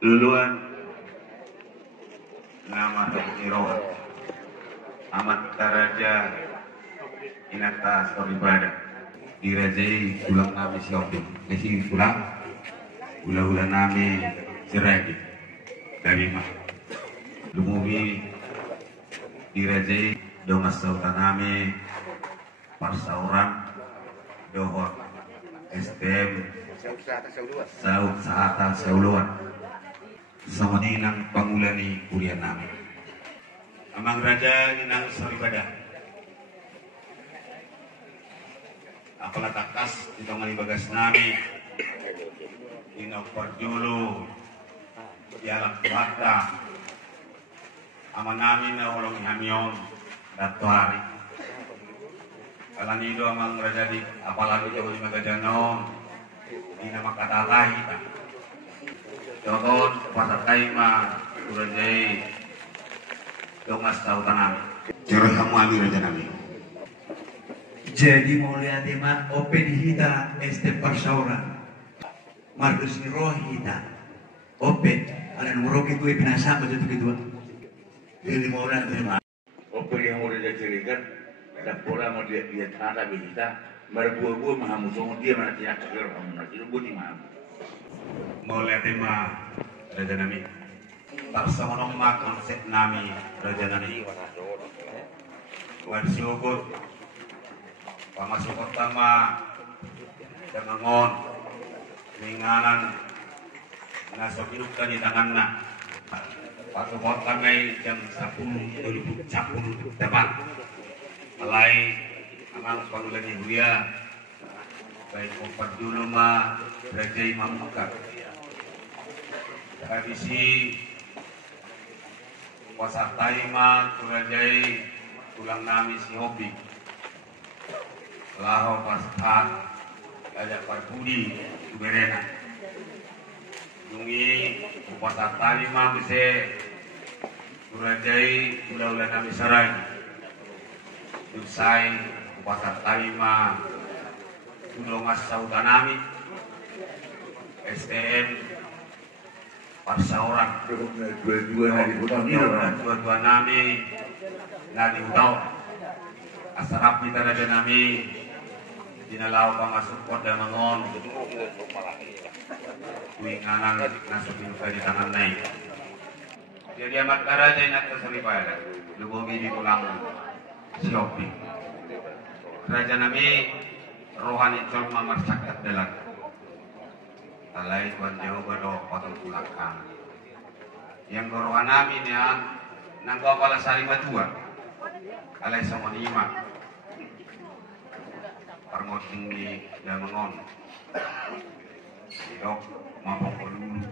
Luluan nama Iro amat taraja inata soribada dirajai ulang nami siopin nasi ulang ulah-ulah nami seragi dari mah lumubi dirajai dongas sautan nami parsauran dohor STM saut sahata sauluan sama ninang pangulani kuliah nami amang raja ninang soribada apalah takas ditongani bagas nami inok perjulu dialak tuharta aman nami na ulong hamion datuari kalani do amang raja di apalagi jauh di magajanon di nama katatai contoh pasar kaima urajai dongas sautan nami cerah kamu ami raja nami. Jadi mau lihat emak open hita este persauran Marcus Roh hita open ada nomor itu pinasa betul gitu jadi mau lihat emak open yang udah dicerikan ada pola mau dia tanah kita berbuah-buah mahamusong dia mana tidak cekir kamu nanti lu di mana mau lihat emak raja nami tak sama nama konsep nami raja nami warsyukut pamasuk pertama jangan ninganan nasok hidup kan di tanganna patu kota nai jam 10 depan mulai amang panggilan ibuya baik kompat dulu mah raja Imam Mekah tradisi puasa taima kurajai tulang nami si hobi laho pasat ajak parbudi berena nungi puasa taima bisa kurajai ulah-ulah nami sarai usai puasa taima tulongas sautan nami STM parsauran dua-dua nami nadi utau asarap kita ada nami dinalau pamasuk koda mangon kuinganan nasukin di tangan naik jadi amat karaja inat keseripada lubogi di tulang siopi raja nami rohani colma marsakat dalam alai tuan Jehovah do potong pulakang yang rohan nami nian nanggo pala sari matua alai sama lima parmoting di damangon sidok mabok pelulu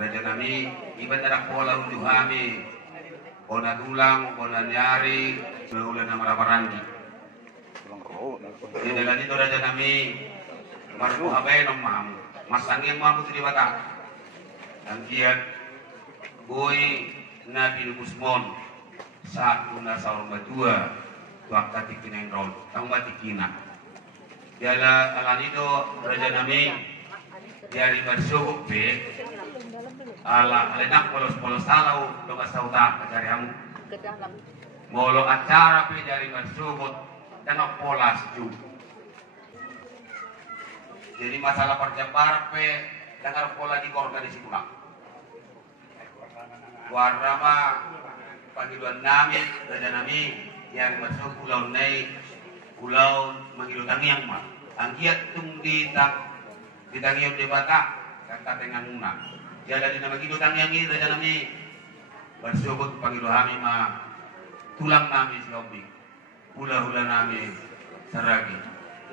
raja nami iba tarak pola unduh kami bona tulang bona nyari ulah nama raparandi di dalam itu raja nami marfu abai nom maham masangin mahu di bata dan dia boy nabi musmon saat guna saur batua waktu tikineng rol tambah tikina jala alan itu raja nami dari bersyukur be ala lenak polos salau doa sauta cari kamu molo acara pe dari bersyukur dan polas juga jadi masalah perjabar pe dengar pola di organisasi pulang warna mah panggilan nami raja nami yang masuk pulau naik pulau manggil tangiang mah angkiat tung di tangiang di bata kata dengan muna jalan di nama gitu tangiang ini raja nami bersukut panggil kami mah tulang nami siobi hula-hula nami seragi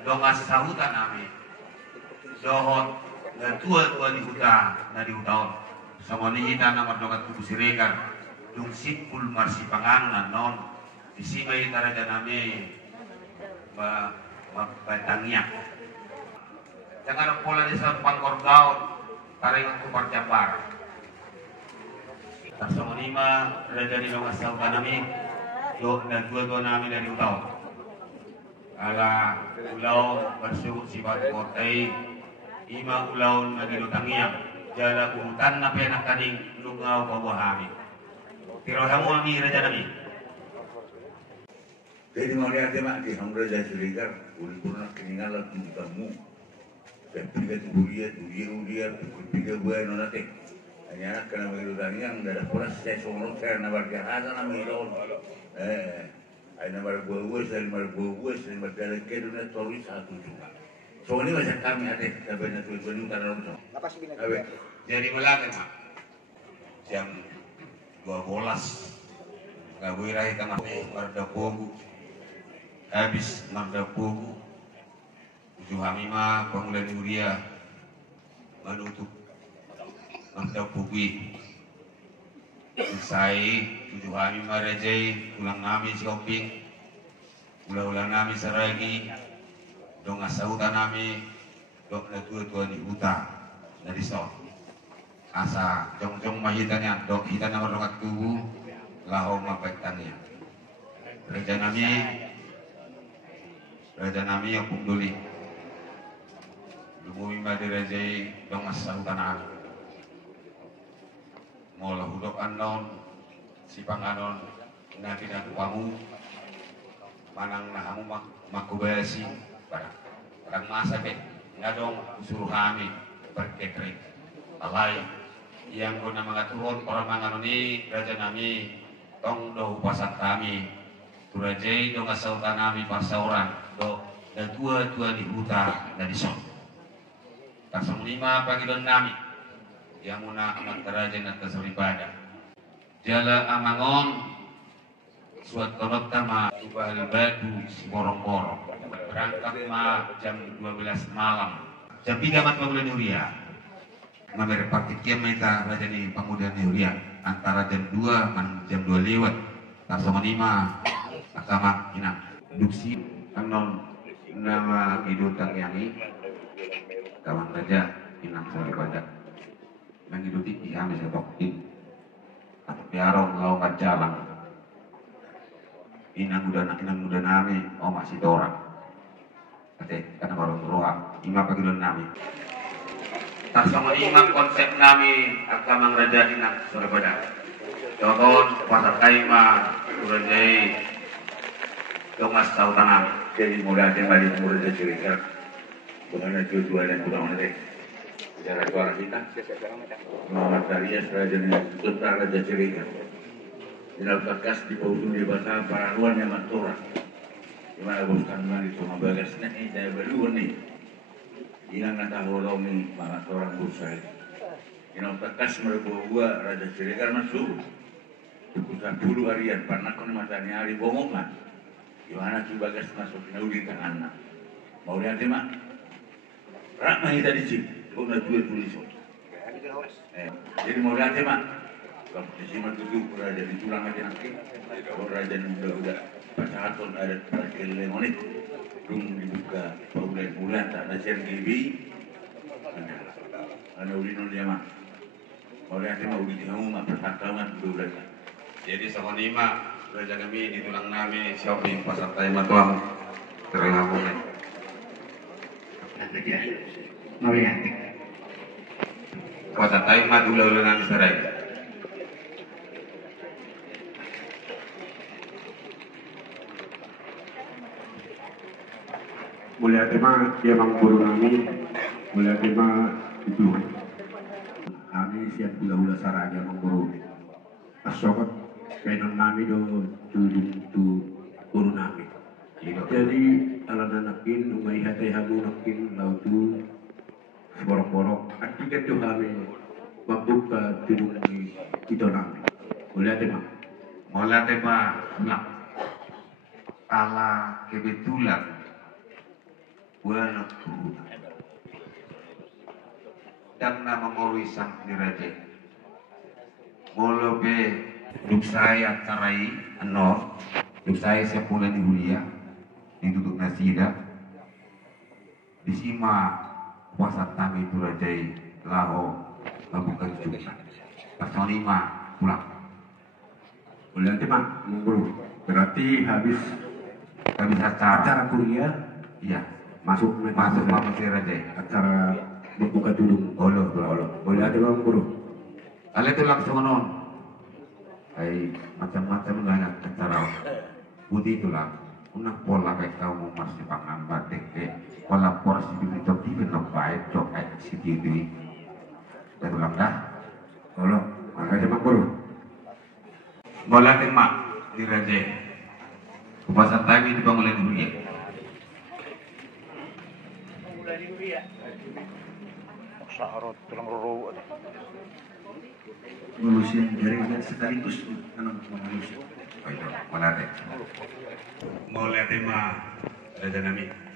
dongas sahutan nami dohot dan tua di hutan na di hutan sama ni hita nama dongat kubu sirekan dung sipul marsi panganan non disimai taraja nami batangnya jangan pola di saat pangkor gaun taringan kupar japar sama lima raja di dongas sauta nami dan dua nami dari utau ala ulau bersyukur sifat kotai ima ulaun magilu tangiang jala urutan na penak kaning nungaw pabahami. Tiro kamu ami raja nami. Jadi mau lihat mak di hamra jadi serigar, uli purna keningan lagu kamu. Piga turia, piga bueno nate. Hanya anak kena mengirutan yang dari pola saya sonor saya nabar kerana nama itu. Ay nabar buah saya berjalan ke dunia tulis satu juga. Soalnya macam kami ada sampai nanti tujuan karena itu. Jadi melaka mak. Jam 12 gawirai tengah marda pogu. Habis marda pogu. Tujuh hamima pengulian Uria menutup marda pogui. Usai tujuh hamima rejai ulang nami sikoping. Ulang nami saragi. Dong asauta nami dong na tua di huta dari so. Asa jong mahitanya dok hitan nama rokat tubuh lahom mapaitannya. Raja nami yang punduli. Lumumi madi rajai dong asauta nami. Mola hudok anon sipang anon nabi dan pamu manang nahamu makubasi parang masa be ngadong suruh kami berkekring alay yang guna mengaturun orang mangano ni raja nami tong do pasat kami turajai do ngasauta nami pasauran do dan tua di huta dari sok kasong 5 pagilon nami yang muna amat raja na kasaripada jala amangon suat kolot tama ubah batu si borong-borong berangkat jam 12 malam jam 3 mat pagulan Uria mamere partit kiameta raja ni pemuda Uria antara jam 2 man jam 2 lewat tasama 5 akama ina duksi anon nama idutang yangi kawan raja inang saripada mengiduti ihame setoktin atau piarong laukan jalan inang muda nami masih orang karena baru roa ima pagilon nami tak sama imam konsep nami akamang raja inang sore pada dokon pasar kaima urajai dongas sautan nami Jadi mulai balik murid cerita, bukan tujuan yang kurang menarik. Bicara suara kita, Muhammad Darius Raja cerita. Dalam bekas di bawah di bahasa paranuan yang mantora. Di mana boskan mari cuma bagas nih saya baru nih. Inang kata holong nih banget orang bursa. Inang bekas merbuah Raja cerita masuk. Pusat bulu harian pernah kon matanya hari bomongan. Gimana tuh bagas masuk naudi tangan. Mau lihat mak? Rak mahi tadi sih, bukan tulis. Jadi mau lihat mak? Kalau di sini tuh raja ditulang aja nanti. Kalau raja udah pasahaton ada prakil lemonit, belum dibuka bulan tak ada sergibi. Ada ulinon dia mak. Mau lihat mak udah kamu mak persatuan udah. Jadi sama 5 raja kami ditulang nami shopping pasar Taima tuang terlalu Mau lihat? pasar Taima dulu nami serai. Mulia tema dia mengguru kami, mulia tema itu kami siap hula-hula saranya mengguru asokot kainan kami do turun kami. Jadi ala nanakin umay hatay hamu nakin lautu borok-borok artikan tu kami membuka turun itu kami. Mulia tema Nak ala kebetulan bulan dan nama morui sang diraja molo be duk saya tarai anor duk saya sepuluh di Hulia ditutup nasida disima puasa kami itu rajai laho membuka juga pasal 5 pulang. Mulia tema mengguru berarti habis acara kuliah iya masuk masih raja acara membuka tulung Olo. boleh ada bang guru Ale tu langsung non. Ay macam-macam lah yang acara budi tu lah. Unang pola kay kau mo mas di pangambat dek pola porsi dito di benog baik cok ay si diri. Pero lang dah. kalau ada bang guru Bola tema di raja. Kupasan tayo di bangunan dulu ya. Manusia jaringan sekaligus tanam manusia. Mulai tema raja nami.